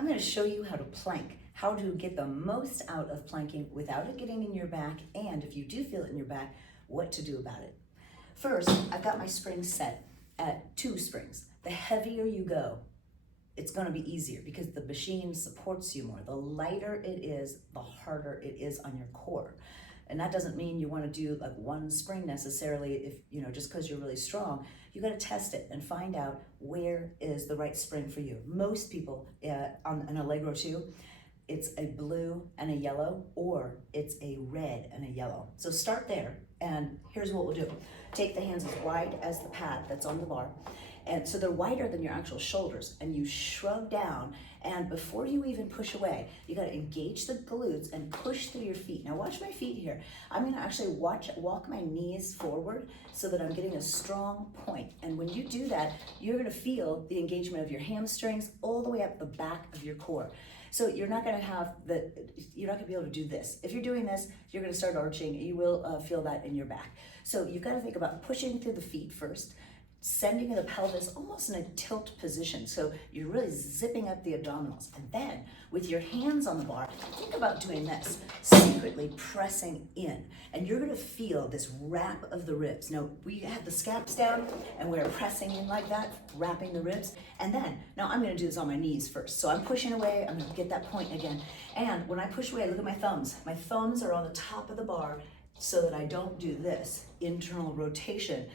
I'm going to show you how to plank, how to get the most out of planking without it getting in your back, and if you do feel it in your back, what to do about it. First, I've got my springs set at 2 springs. The heavier you go, it's going to be easier because the machine supports you more. The lighter it is, the harder it is on your core. And that doesn't mean you want to do like 1 spring necessarily, if just because you're really strong. You got to test it and find out where is the right spring for you. Most people on an Allegro 2, it's a blue and a yellow, or it's a red and a yellow. So start there, and here's what we'll do. Take the hands as wide as the pad that's on the bar, and so they're wider than your actual shoulders, and you shrug down, and before you even push away, you gotta engage the glutes and push through your feet. Now watch my feet here. I'm gonna actually walk my knees forward so that I'm getting a strong point. And when you do that, you're gonna feel the engagement of your hamstrings all the way up the back of your core. So you're not gonna be able to do this. If you're doing this, you're gonna start arching. You will feel that in your back. So you've gotta think about pushing through the feet first, sending the pelvis almost in a tilt position. So you're really zipping up the abdominals. And then with your hands on the bar, think about doing this, secretly pressing in. And you're gonna feel this wrap of the ribs. Now we have the scaps down and we're pressing in like that, wrapping the ribs. And then, now I'm gonna do this on my knees first. So I'm pushing away, I'm gonna get that point again. And when I push away, look at my thumbs. My thumbs are on the top of the bar so that I don't do this internal rotation,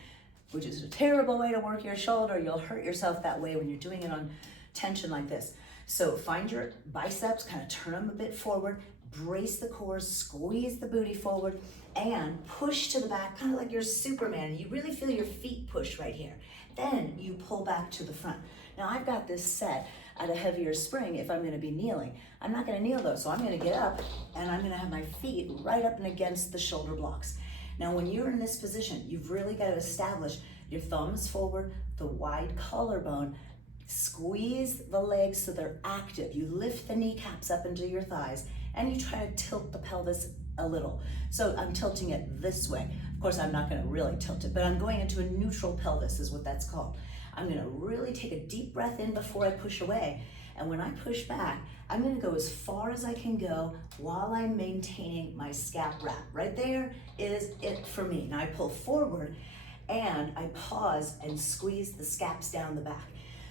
which is a terrible way to work your shoulder. You'll hurt yourself that way when you're doing it on tension like this. So find your biceps, kind of turn them a bit forward, brace the core, squeeze the booty forward, and push to the back, kind of like you're Superman. You really feel your feet push right here. Then you pull back to the front. Now I've got this set at a heavier spring if I'm gonna be kneeling. I'm not gonna kneel though, so I'm gonna get up and I'm gonna have my feet right up and against the shoulder blocks. Now, when you're in this position, you've really got to establish your thumbs forward, the wide collarbone, squeeze the legs so they're active. You lift the kneecaps up into your thighs, and you try to tilt the pelvis a little. So I'm tilting it this way. Of course, I'm not going to really tilt it, but I'm going into a neutral pelvis is what that's called. I'm going to really take a deep breath in before I push away. And when I push back, I'm gonna go as far as I can go while I'm maintaining my scap wrap. Right there is it for me. Now I pull forward and I pause and squeeze the scaps down the back.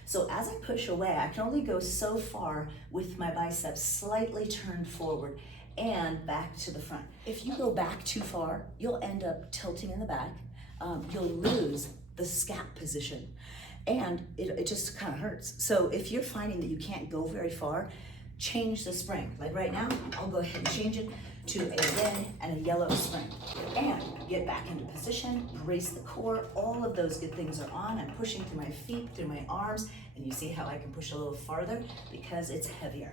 So as I push away, I can only go so far with my biceps slightly turned forward and back to the front. If you go back too far, you'll end up tilting in the back. You'll lose the scap position, and it just kind of hurts. So if you're finding that you can't go very far, change the spring. Like right now, I'll go ahead and change it to a red and a yellow spring. And get back into position, brace the core, all of those good things are on. I'm pushing through my feet, through my arms, and you see how I can push a little farther because it's heavier.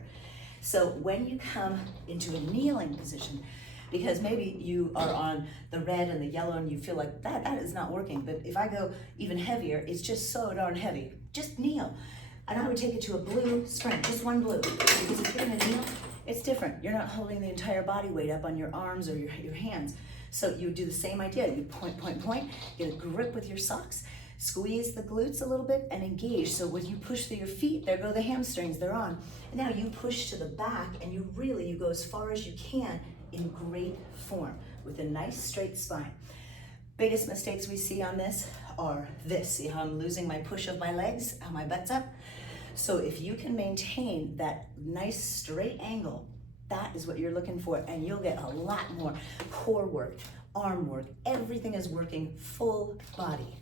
So when you come into a kneeling position, because maybe you are on the red and the yellow and you feel like that is not working, but if I go even heavier, it's just so darn heavy. Just kneel. And I would take it to a blue spring, just 1 blue. Because if you're gonna kneel, it's different. You're not holding the entire body weight up on your arms or your hands. So you do the same idea. You point, get a grip with your socks, squeeze the glutes a little bit and engage. So when you push through your feet, there go the hamstrings, they're on. And now you push to the back and you go as far as you can in great form with a nice straight spine. Biggest mistakes we see on this are this. See how I'm losing my push of my legs, how my butt's up? So if you can maintain that nice straight angle, that is what you're looking for, and you'll get a lot more core work, arm work, everything is working full body.